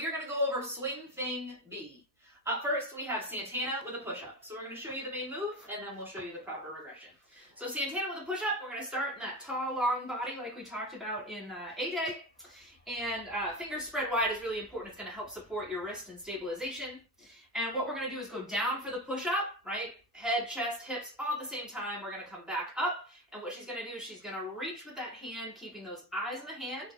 we are going to go over swing thing B. Up first, we have Santana with a push-up. So we're going to show you the main move, and then we'll show you the proper regression. So Santana with a push-up, we're going to start in that tall, long body like we talked about in A-Day. And fingers spread wide is really important. It's going to help support your wrist and stabilization. And what we're going to do is go down for the push-up, right? Head, chest, hips, all at the same time. We're going to come back up. And what she's going to do is she's going to reach with that hand, keeping those eyes in the hand.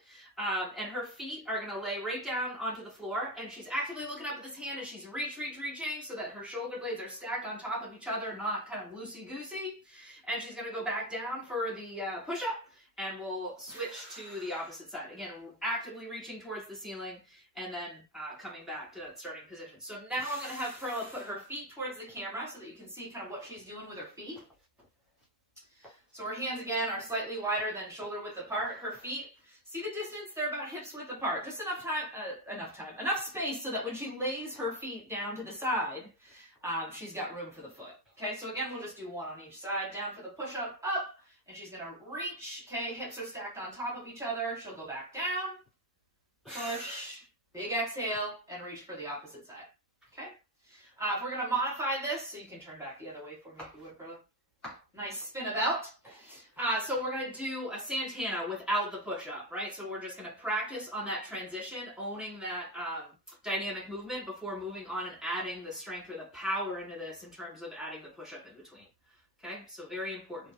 And her feet are going to lay right down onto the floor. And she's actively looking up at this hand as she's reaching so that her shoulder blades are stacked on top of each other, not kind of loosey-goosey. And she's going to go back down for the push-up. And we'll switch to the opposite side. Again, actively reaching towards the ceiling and then coming back to that starting position. So now I'm going to have Perla put her feet towards the camera so that you can see kind of what she's doing with her feet. So her hands, again, are slightly wider than shoulder width apart. Her feet, see the distance? They're about hips width apart. Just enough space so that when she lays her feet down to the side, she's got room for the foot. Okay, so again, we'll just do one on each side. Down for the push-up, up. And she's going to reach, okay, hips are stacked on top of each other. She'll go back down, push, big exhale, and reach for the opposite side, okay? We're going to modify this, so you can turn back the other way for me if you would, Perla. Nice spin about. So we're going to do a Santana without the push-up, right? So we're just going to practice on that transition, owning that dynamic movement before moving on and adding the strength or the power into this in terms of adding the push-up in between. Okay, so very important.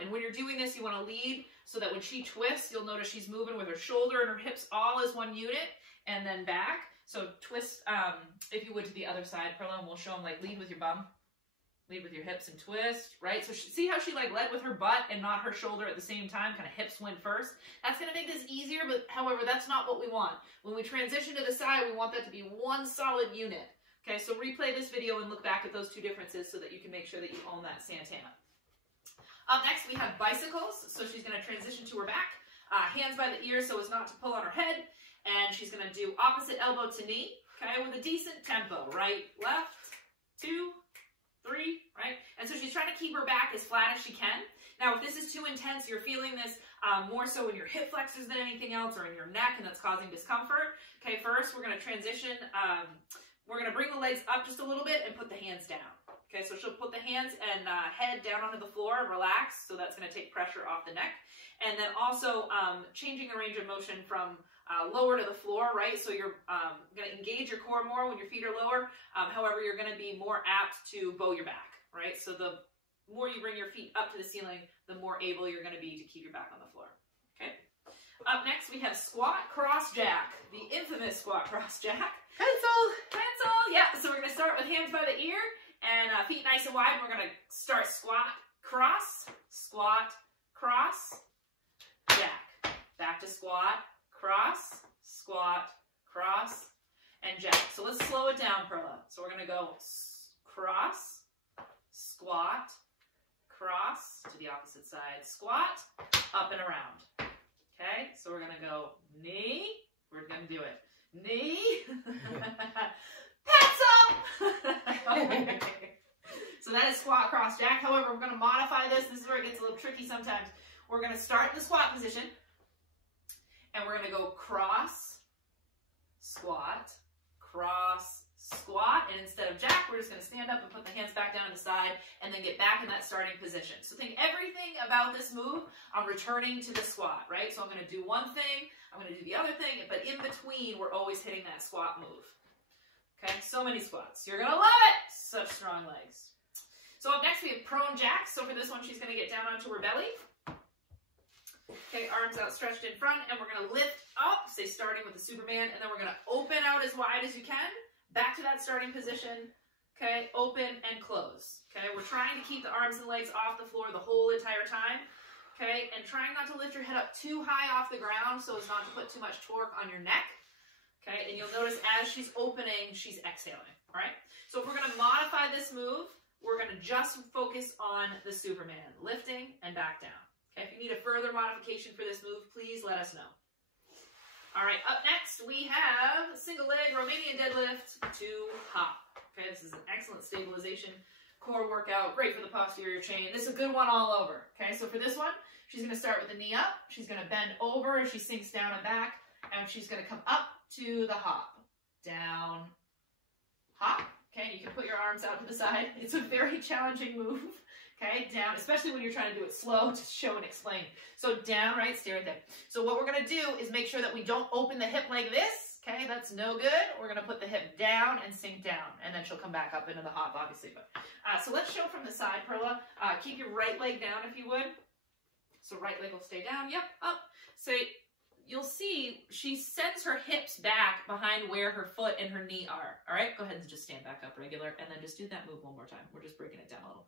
And when you're doing this, you want to lead so that when she twists, you'll notice she's moving with her shoulder and her hips all as one unit, and then back. So twist, if you would, to the other side, Perla, and we'll show them, like, lead with your bum, lead with your hips and twist, right? So see how she, like, led with her butt and not her shoulder at the same time, kind of hips went first? That's going to make this easier, but however, that's not what we want. When we transition to the side, we want that to be one solid unit. Okay, so replay this video and look back at those two differences so that you can make sure that you own that Santana. Up next, we have bicycles. So she's going to transition to her back, hands by the ears so as not to pull on her head. And she's going to do opposite elbow to knee, okay, with a decent tempo. Right, left, 2, 3, right? And so she's trying to keep her back as flat as she can. Now, if this is too intense, you're feeling this more so in your hip flexors than anything else, or in your neck, and that's causing discomfort. Okay, first, we're going to transition. We're going to bring the legs up just a little bit and put the hands down. Okay, so she'll put the hands and head down onto the floor and relax, so that's going to take pressure off the neck. And then also changing the range of motion from lower to the floor, right? So you're going to engage your core more when your feet are lower. However, you're going to be more apt to bow your back, right? So the more you bring your feet up to the ceiling, the more able you're going to be to keep your back on the floor. Okay. Up next, we have squat cross jack, the infamous squat cross jack. Pencil, yeah. So we're going to start with hands by the ear and feet nice and wide. We're going to start squat, cross, jack. Back to squat, cross, and jack. So let's slow it down, Perla. So we're going to go cross, squat, cross to the opposite side, squat, up and around. Okay, so we're going to go knee. We're going to do it. Knee. Pencil. So that is squat, cross, jack. However, we're going to modify this. This is where it gets a little tricky sometimes. We're going to start in the squat position. And we're going to go cross, squat, cross, squat. And instead of jack, we're just going to stand up and put the hands back down to the side and then get back in that starting position. So think everything about this move, I'm returning to the squat, right? So I'm going to do one thing, I'm going to do the other thing, but in between, we're always hitting that squat move. Okay, so many squats. You're going to love it. Such strong legs. So up next, we have prone jack. So for this one, she's going to get down onto her belly. Okay, arms outstretched in front, and we're going to lift up, say starting with the Superman, and then we're going to open out as wide as you can. Back to that starting position, okay, open and close, okay? We're trying to keep the arms and legs off the floor the whole entire time, okay? And trying not to lift your head up too high off the ground so as not to put too much torque on your neck, okay? And you'll notice as she's opening, she's exhaling, all right? So if we're going to modify this move, we're going to just focus on the Superman, lifting and back down, okay? If you need a further modification for this move, please let us know. All right, up next, we have single leg Romanian deadlift to hop. Okay, this is an excellent stabilization core workout, great for the posterior chain. This is a good one all over. Okay, so for this one, she's going to start with the knee up. She's going to bend over as she sinks down and back, and she's going to come up to the hop. down, hop. Okay, you can put your arms out to the side. It's a very challenging move. Okay, down, especially when you're trying to do it slow to show and explain. So down, right, stay right there. So what we're gonna do is make sure that we don't open the hip like this. Okay, that's no good. We're gonna put the hip down and sink down, and then she'll come back up into the hop, obviously. But so let's show from the side, Perla. Keep your right leg down if you would. So right leg will stay down. Yep, up. So you'll see she sends her hips back behind where her foot and her knee are. All right, go ahead and just stand back up regular, and then just do that move one more time. We're just breaking it down a little.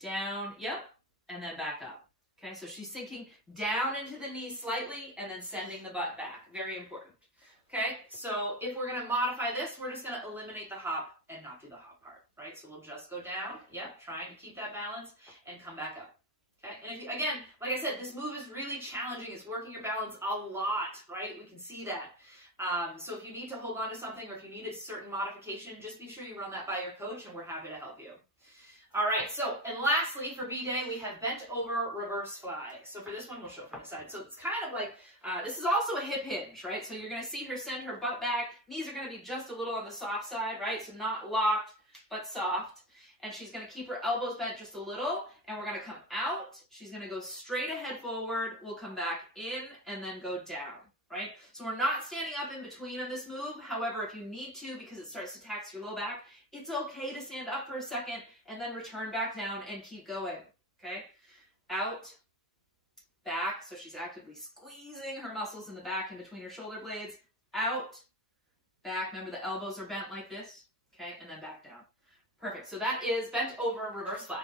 Down, yep, and then back up. Okay, so she's sinking down into the knee slightly and then sending the butt back. Very important. Okay, so if we're gonna modify this, we're just gonna eliminate the hop and not do the hop part, right? So we'll just go down, yep, trying to keep that balance and come back up. Okay, and if you, again, like I said, this move is really challenging. It's working your balance a lot, right? We can see that. So if you need to hold on to something or if you need a certain modification, just be sure you run that by your coach and we're happy to help you. All right, so, and lastly, for B-Day, we have bent over reverse fly. So for this one, we'll show from the side. So it's kind of like, this is also a hip hinge, right? So you're gonna see her send her butt back. Knees are gonna be just a little on the soft side, right? So not locked, but soft. And she's gonna keep her elbows bent just a little, and we're gonna come out. She's gonna go straight ahead forward. We'll come back in and then go down, right? So we're not standing up in between on this move. However, if you need to, because it starts to tax your low back, it's okay to stand up for a second and then return back down and keep going, okay? Out, back, so she's actively squeezing her muscles in the back in between her shoulder blades. Out, back, remember the elbows are bent like this, okay? And then back down. Perfect, so that is bent over reverse fly.